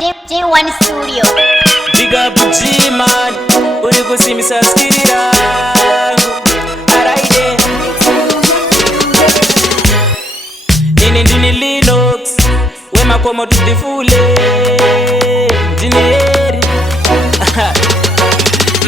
J1 Studio. Big up G-Man, uri kusimisa skiri rangu Araide Nini Linux Wema komo tudifule Jineri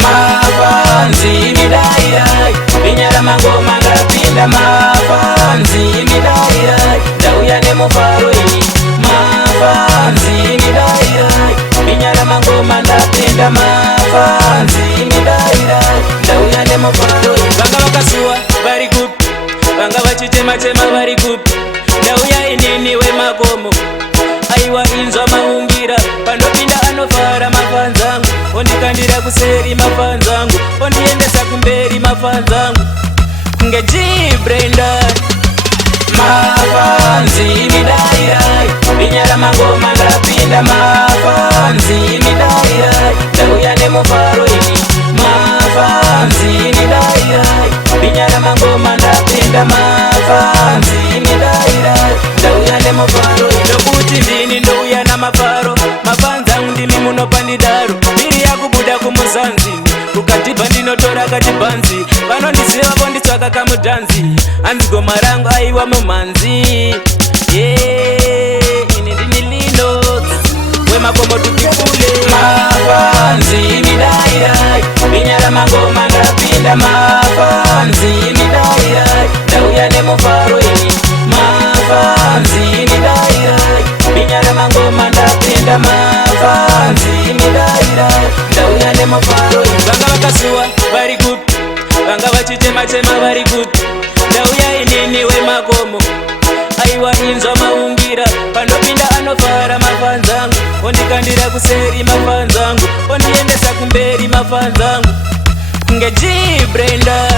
Mafanzi midairai Binyara mangoma ngapinda Mafanzi midairai Dauya nemo faroi Mafanzi midairai Binyara mangoma ngapinda Mafanzi midairai Dauya nemo faroi Banga wakasuwa, very good Banga wachitema very good Dauya inini we magomo Aiwa inzwa maungira Pandopinda anofara mafanzangu Ondikandira kuseri mafanzangu Ondiendesa kumberi mafanzangu Kunge G-Brainda Mafanzi midairai Binyara mangoma ngapinda Mafanzi midairai Dauya nemo faro ini Mafanzi midairai Binyara mangoma ngapinda Mafanzi midairai Dauya nemo faro ini Dokuti ndini ndouya na mafaro Mafanzangu ndimi munopandidaro Miri yakubuda kumuzanzini Kukatiba ndinotora katibanzi Vanondisiva vonditsvaka kamudanzi Anzigoma rangu aiwa mumanzi Ini ndini Linux Wemakomo tukifule Mafanzi midairai Binyara mangoma ngapinda Mafanzi midairai Dauya nemo faro ini Mafanzi midairai Binyara mangoma ngapinda Mafanzi midairai Dauya nemo faro ini Banga wakasuwa, very good Banga wachitema very good Dauya inini we makomo Aiwa inzwa maungira Pandopinda anofara mafanzangu Ondikandira kuseri mafanzangu Ondiendesa kumberi mafanzangu Kunge G-Brainda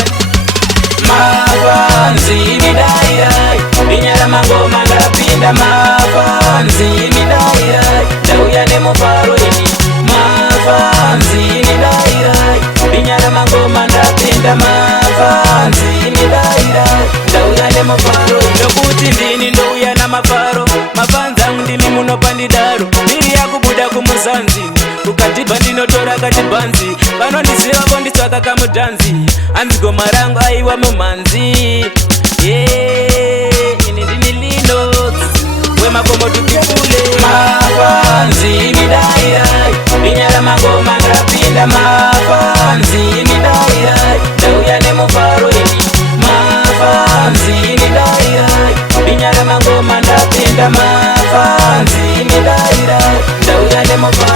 Mafanzi midairai Binyara mangoma ngapinda Mafanzi midairai Dauya nemo faro ini Mafanzi midairai Binyara mangoma ngapinda Mafanzi midairai Dauya nemo faro ini Dokuti ndini ndouya na mafaro Mafanzangu ndimi munopandidaro Miri yakubuda kumuzanzini Kukatiba ndinotora katibanzi Vanondisiva vonditsvaka kamudanzi Anzigoma rangu aiwa mumanzi Ini ndini Linux Wemakomo tukifule Mafanzi midairai Binyara mangoma ngapinda Mafanzi midairai Dauya nemo faro ini Mafanzi midairai Binyara mangoma ngapinda Mafanzi midairai Dauya nemo faro